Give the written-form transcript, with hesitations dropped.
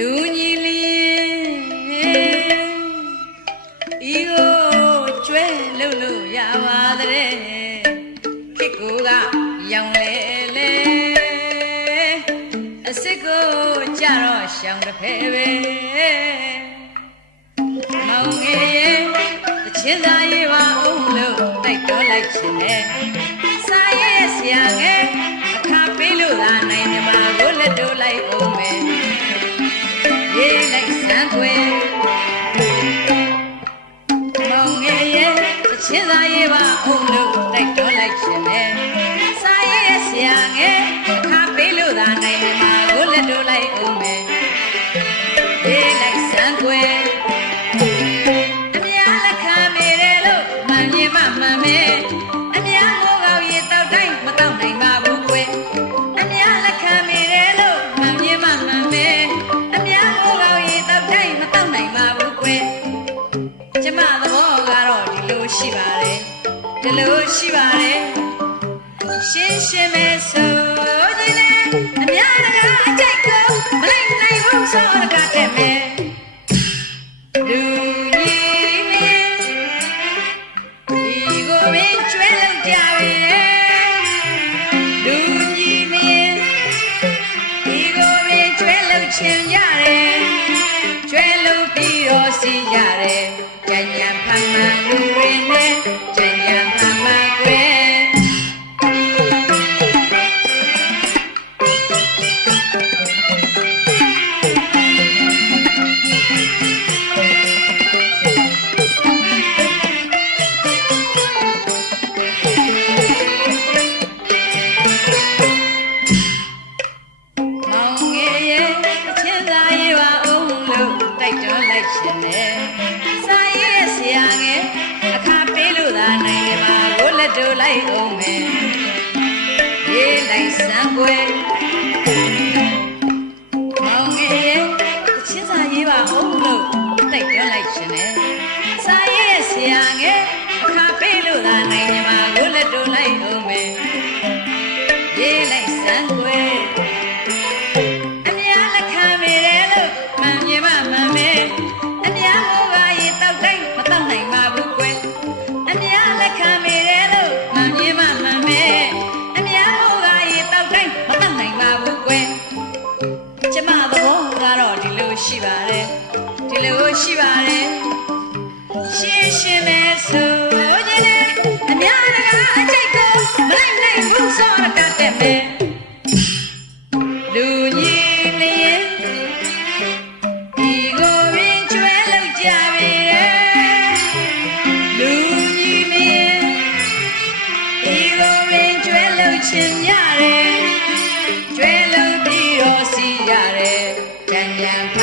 လူညီလျင်ဤကိုကျွဲလို့ရပါတဲ့ခေတ်ကိုကရောင်လေလေအစ်စ်ကိုကြတော့ရှောင်းတစ်ဖဲပဲမောင်ငယ်ရဲ့တချင်းသားရေးပါအောင်လို့တိုက်တော်လိုက်ခြင်းနဲ့စာရဲ့ဆရာငယ်အခါပေးလို့သာနိုင်တယ်မှာကိုလက်တို့လိုက်အောင်မယ်ရေးလိုက်စမ်းခွေမောင်ငယ်ရဲ့တချင်းသားရေးပါအောင်လို့တိုက်တော်လိုက်ခြင်းနဲ့စာရဲ့ဆရာငယ်အခါပေးလို့သာနိုင်တယ်မှာကိုလက်တို့လိုက်အောင်မယ်ရေးလိုက်စမ်းခွေမှန်မဲအများမိုးကောက်ရေတောက်တိုင်းမတောက်နိုင်ပါဘူးကွယ်အများလက်ခံမိတယ်လို့မှန်ပြမှမှန်မဲအများမိုးကောက်ရေတောက်တိုင်းမတောက်နိုင်ပါဘူးကွယ်ကျမသဘောကတော့ဒီလိုရှိပါတယ်ဒီလိုရှိပါတယ်ရှင်းရှင်းပဲဆိုကြည့်လေအများတကာအကြိုက်ကိုမလိုက်နိုင်ဘူးဆိုတော့ကတဲ့မဲလူချင်းရတယ်ကျွဲလို့ပြီးတော့စီရတယ်ကြံကြံဖမ်းမှန်လူတွေနဲ့ကြံကြံဖမ်းမှန်ကွယ်တို့လိုက်အောင်မယ်ရေးလိုက်စမ်းကွယ်မောင်ငယ်ရဲ့တချင်းစာရေးပါအောင်လို့တိုက်တွန်းလိုက်ခြင်းနဲ့စာရေးဆရာငယ်အခါပေးလို့သာနိုင်မှာကိုလက်တို့လိုက်အောင်မယ်ရေးလိုက်စမ်းကွယ်အများလက်ခံမိတယ်လို့မှန်မြင်မှမှန်မယ်အများဟောကရေးတောက်တိုင်းမတောက်နိုင်ပါဘူးကွယ်အများလက်ခံမိတယ်အများဟောကရေတောက်တိုင်းမတောက်နိုင်ပါဘူးကွယ်ကျမသဘောကတော့ဒီလိုရှိပါတယ်ဒီလိုရှိပါတယ်ရှင်းရှင်းပဲဆိုကြည့်လေအများတကာအကြိတ်ကိုမလိုက်နိုင်ဘူးဆိုတော့တတ်တယ်မယ်လူကြီးလျင်ဒီကိုပင်ကျွဲလောက်ကြပြီလူကြီးလျင်ဒီကိုပင်ကျွဲလောက်ချင်းရတယ်ကျွဲလို့ပြီးတော့စီရတယ်ကြံကြံ